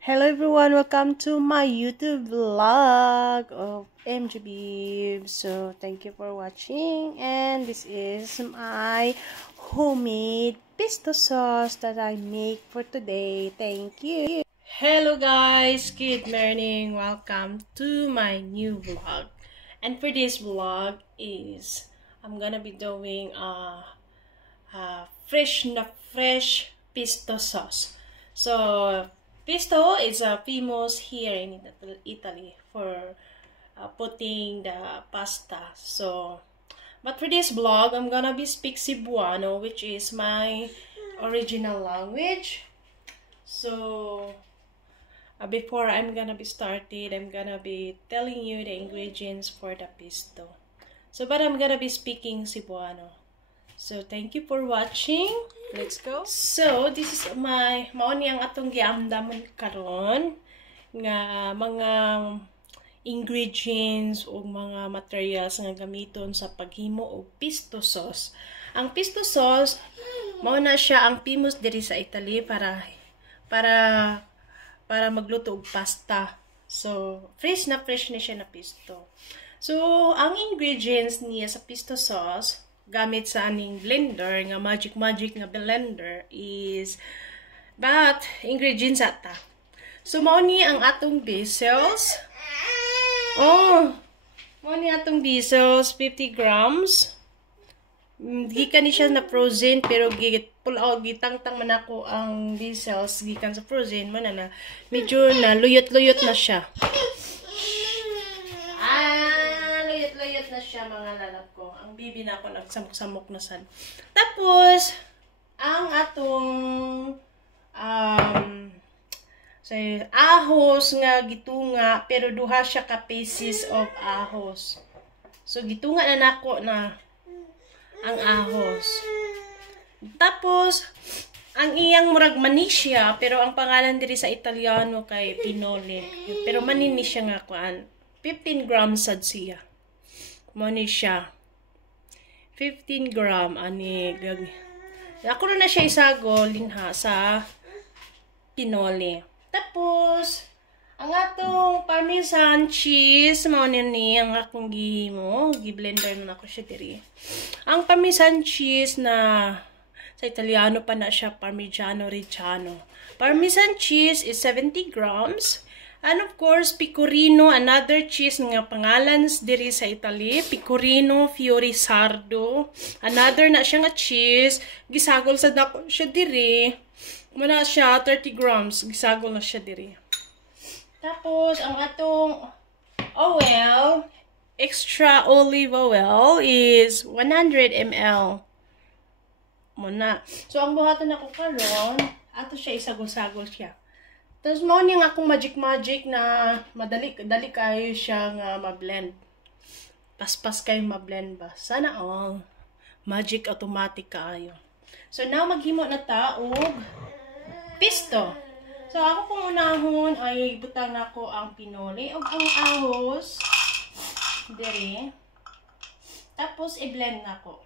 Hello everyone, welcome to my YouTube vlog of MGB. So thank you for watching, and this is my homemade pesto sauce that I make for today. Thank you. Hello guys, good morning. Welcome to my new vlog. And for this vlog is I'm gonna be doing fresh pesto sauce. So pesto is famous here in Italy for putting the pasta. So, but for this vlog, I'm gonna be speak Cebuano, which is my original language. So, before I'm gonna be started, I'm gonna be telling you the ingredients for the pesto. So, but I'm gonna be speaking Cebuano. So, thank you for watching. Let's go. So, this is mao ni ang atong giamdamon karon nga mga ingredients o mga materials nga gamiton sa paghimo og pesto sauce. Ang pesto sauce mao na siya ang famous diri sa Italy para magluto og pasta. So, fresh na siya na pesto. So, ang ingredients niya sa pesto sauce gamit sa aning blender nga magic nga blender is but ingredients ata. So mao ni ang atong basils. Mao ni atong basils 50 grams. Gikan ni siya na frozen pero gitangtang man ako ang basils gikan sa frozen man na medyo na luyot na siya. Luyot na siya mga lalap ko. Ang bibi na ako nagsamok-samok na sad. Tapos, ang atong ahos nga gitunga pero duha siya ka pieces of ahos. So, gitunga na nako na ang ahos. Tapos, ang iyang murag manis siya pero ang pangalan diri sa Italiano kay pinole. Pero manini siya nga kuan. 15 grams sad siya. Mani siya 15 gram ani ako na siya isagol linha sa pinole. Tapos ang atong parmesan cheese mao ni ang akong gihimo, gi-blender na ako siya diri. Ang parmesan cheese na sa Italiano pa na siya Parmigiano Reggiano. Parmesan cheese is 70 grams. And of course, pecorino, another cheese nga pangalan diri sa Italy, pecorino fiori sardo. Another na siya nga cheese, gisagol sa dako siya diri. Muna siya 30 grams, gisagol na siya diri. Tapos ang atong oil, extra olive oil is 100 ml. Muna. So ang buhatan ako karon, ato siya isagol-sagol siya. Tapos mo ni nga akong magic na dali kayo siya nga ma-blend. Paspas kayo ma-blend ba? Sana all. Magic automatic kayo. So now maghimo na ta og pesto. So ako kung unahon ay butang nako ang pinole og ang ahos diri. Tapos i-blend nako.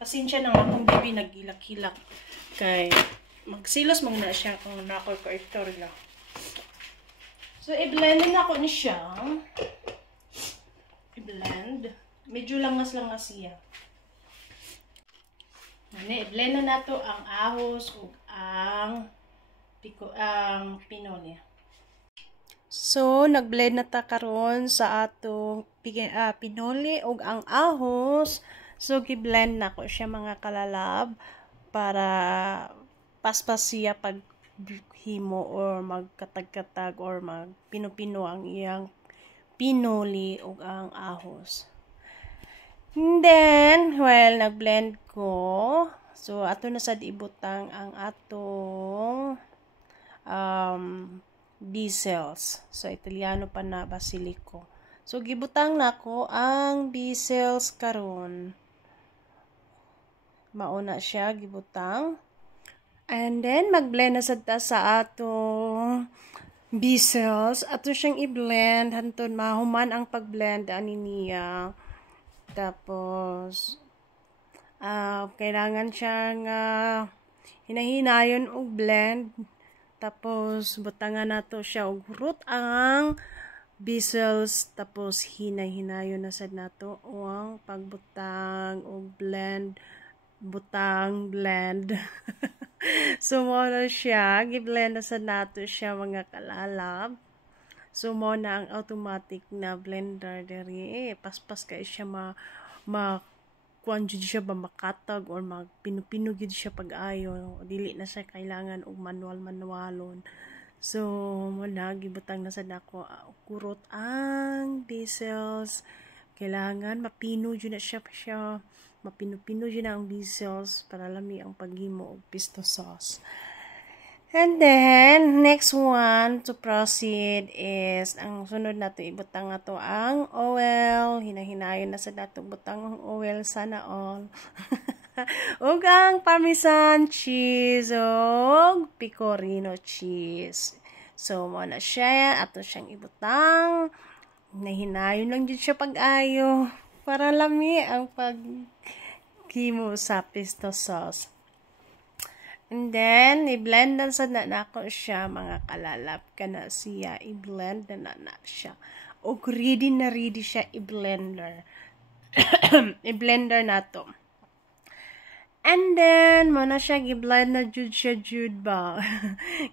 Pasensya na nga kung bibi nagilak-hilak kay magsilos mong na siya kung nako ka istorya. So, i-blend na ako ni siya. I-blend. Medyo langas-langas siya. I-blend na nato ang ahos o ang pinole. So, nag-blend na ta karon sa atong pinole o ang ahos. So, gi-blend na ko siya mga kalalab para paspas siya pag himo or magkatag-katag or magpino-pino ang iyang pinoli o ang ahos. And then, well, nag-blend ko. So, ato na sad ibutang ang atong basils. So, Italiano pa na basilico. So, gibutang na ko ang basils karon. Mauna siya gibutang. And then, mag-blend na sad ta sa atong basils. Ato siyang i-blend. Hantod mahuman ang pag-blend ani niya. Tapos, kailangan siyang hinahinayon og blend. Tapos butangan nato siya og root ang bezels, tapos hinay-hinayon na sad nato ang pagbutang og blend, butang blend. So mo na siya, gi-blend na sad nato siya mga kalalab. So mo na ang automatic na blender diri, paspas kay siya kuan jud siya ba makatag or magpinupino gid siya pag-ayo, dili na siya kailangan og manualon. So mo na gibutang na sad nako kurot ang bezels, kailangan mapino jud na siya mapino-pino jud na ang bezels para lami ang paghimo og pesto sauce. And then, next one to proceed is, ang sunod nato ibutang nato ang oil. Hinahinayon na sa dato butang ang oil, sana all. Ug ang parmesan cheese ug pecorino cheese. So, mo na siya, ato siyang ibutang. Hinahinayon lang dyan siya pag-ayo para lami ang paghimo sa pesto sauce. And then, i-blend na sa nako siya, mga kalalap. Kana siya, i-blend na siya. O ready na ready siya i-blender. I-blender na to. And then, mo na siya, i-blend na jud siya jud ba.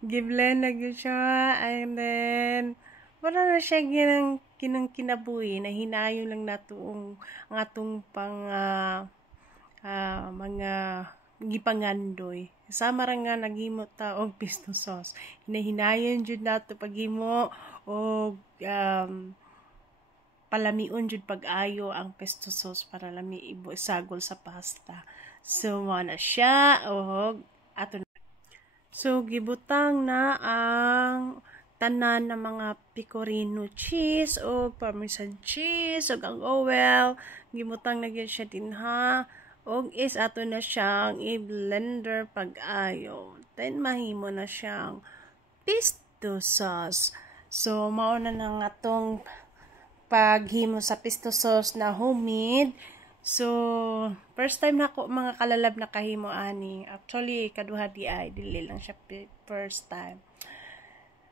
I-blend na jud siya. And then, wala na siya kinang kinabuhi. Nahinayo lang na to ang atong pang mga gipangandoy. Sama ra nga naghimo ta og pesto sauce. Hinahinayon jud nato paghimo og palamion jud pag-ayo ang pesto sauce para lami isagol sa pasta. So mo na siya og ato na. So gibutang na ang tanan na mga pecorino cheese o parmesan cheese ug ang oil. Gibutang na gyud siya dinha. Og is ato na siyang i-blender pag-ayo. Then mahimo na siyang pesto sauce. So mao na nang atong paghimo sa pesto sauce na homemade. So first time na ko mga kalalab na kahimo ani. Actually kaduha di ay dili lang siya first time.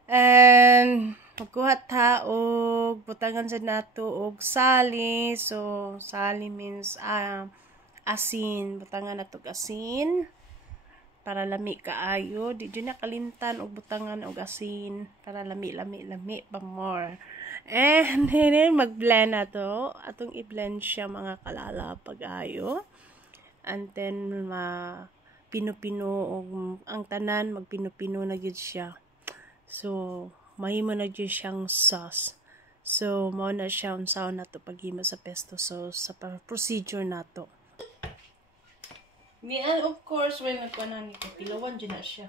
And pagkuha ta og butangan sad nato og sali. So sali means asin, butangan nato asin para lami kaayo. Di dyan nakalintan og butangan og asin para lami pa more. And then mag-blend nato. Atong i-blend siya mga kalala pag-ayo. And then pino-pino og ang tanan magpino-pino na gyud siya. So mahimo na gyud siyang sauce. So mao na siya unsaon nato paghimo sa pesto sauce sa procedure nato. And of course, when nagkuhanan nito, pilawan dyan na siya.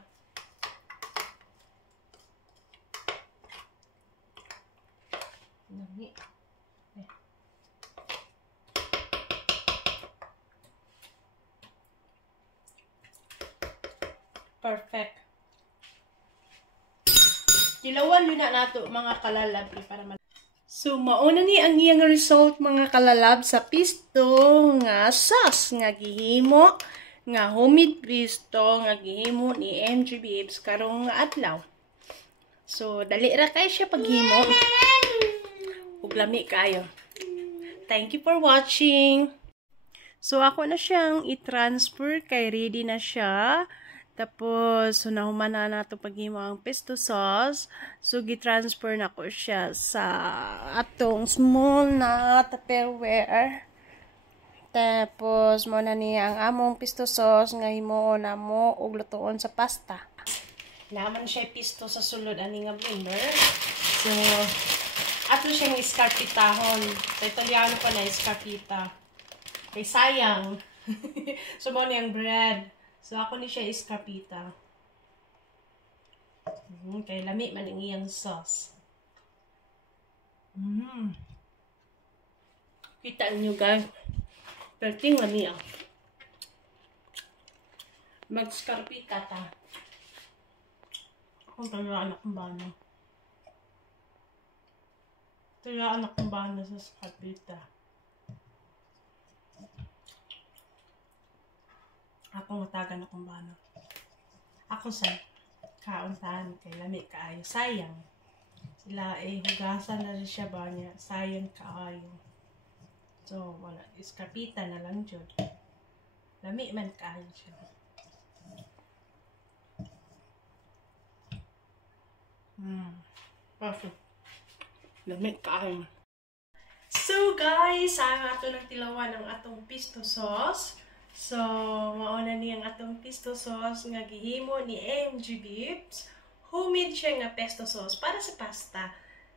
Perfect. Pilawan yun na nato mga kalalab para so, mauna ni ang iyang result mga kalalab sa pesto nga sauce nga gihimo nga homemade pesto nga gihimo ni MG Babes karong nga adlaw. So, dali ra kay siya paghimo. Ug lami kayo. Thank you for watching. So, ako na siyang i-transfer kay ready na siya. Tapos, so, nahuman na ito paghimo ang pesto sauce. So, gi-transfer na ko siya sa atong small na Tupperware. Tapos, mo na niya ang among pesto sauce nga himuon na mo og lutoon sa pasta. Naman siya pesto sa sulod ani nga blender. So, ato siyang iskarpitahon. Sa Italiano pa na iskarpita. Kay sayang. So, mo niyang bread. So, ako ni siya iskarpita. Kay lami man ang iyang sauce. Kita niyo guys. Perting lami ah. Mag-skarpita ta. Akong talaan akong bana. Talaan akong bana sa skarpita. Akong matagan akong bana. Ako sa kauntahan kay lami kaayo. Sayang. Sila hugasan na rin siya ba niya. Sayang kaayo. So, wala. Iskapitan na lang dyan. Lami man kaayo siya. Perfect. Lami kaayo. So, guys, ang ato ng tilawan ng atong pesto sauce. So, mauna niyang atong pesto sauce nga gihimo ni MG Bibs. Homemade siya nga pesto sauce para sa pasta.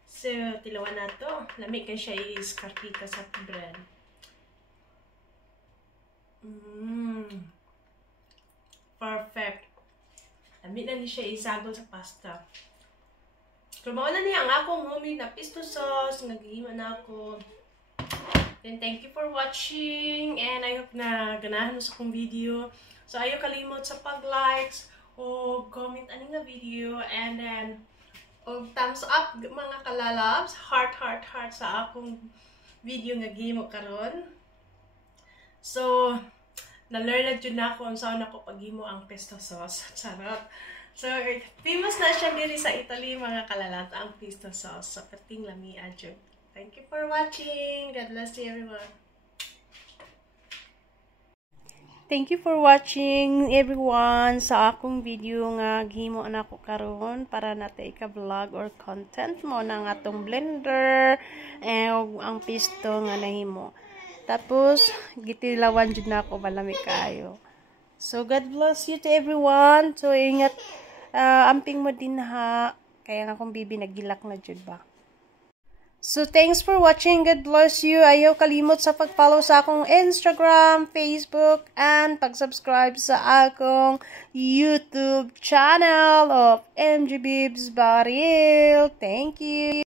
So, tilawan na to. Lami kay siya is-karpita sa bread. Perfect. Lami na ni siya isagol sa pasta. So, mauna niya ang akong homemade na pesto sauce. Nag-ihima na ako. Then, thank you for watching. And I hope na ganahan mo sa akong video. So, ayaw kalimot sa pag-likes o comment ani nga video. And then, thumbs up mga kalalabs. Heart sa akong video nga gihimo karon. So, na-learn na dyan na ako kung saan ako paghimo ang pesto sauce. Charot. So, famous na siya diri sa Italy mga kalalat ang pesto sauce. So, pating lami adyo. Thank you for watching. God bless you everyone. Thank you for watching everyone sa akong video nga gihimo na ko karon para natay ka vlog or content mo ng atong blender ang pesto nga nahimo. Tapos gitilawan jud na ako balami kaayo. So God bless you to everyone. So ingat amping mo din ha kaya nga akong bibi nagilak na jud ba. So, thanks for watching. God bless you. Ayaw kalimot sa pag-follow sa akong Instagram, Facebook, and pag-subscribe sa akong YouTube channel of MG Bibs Baril. Thank you.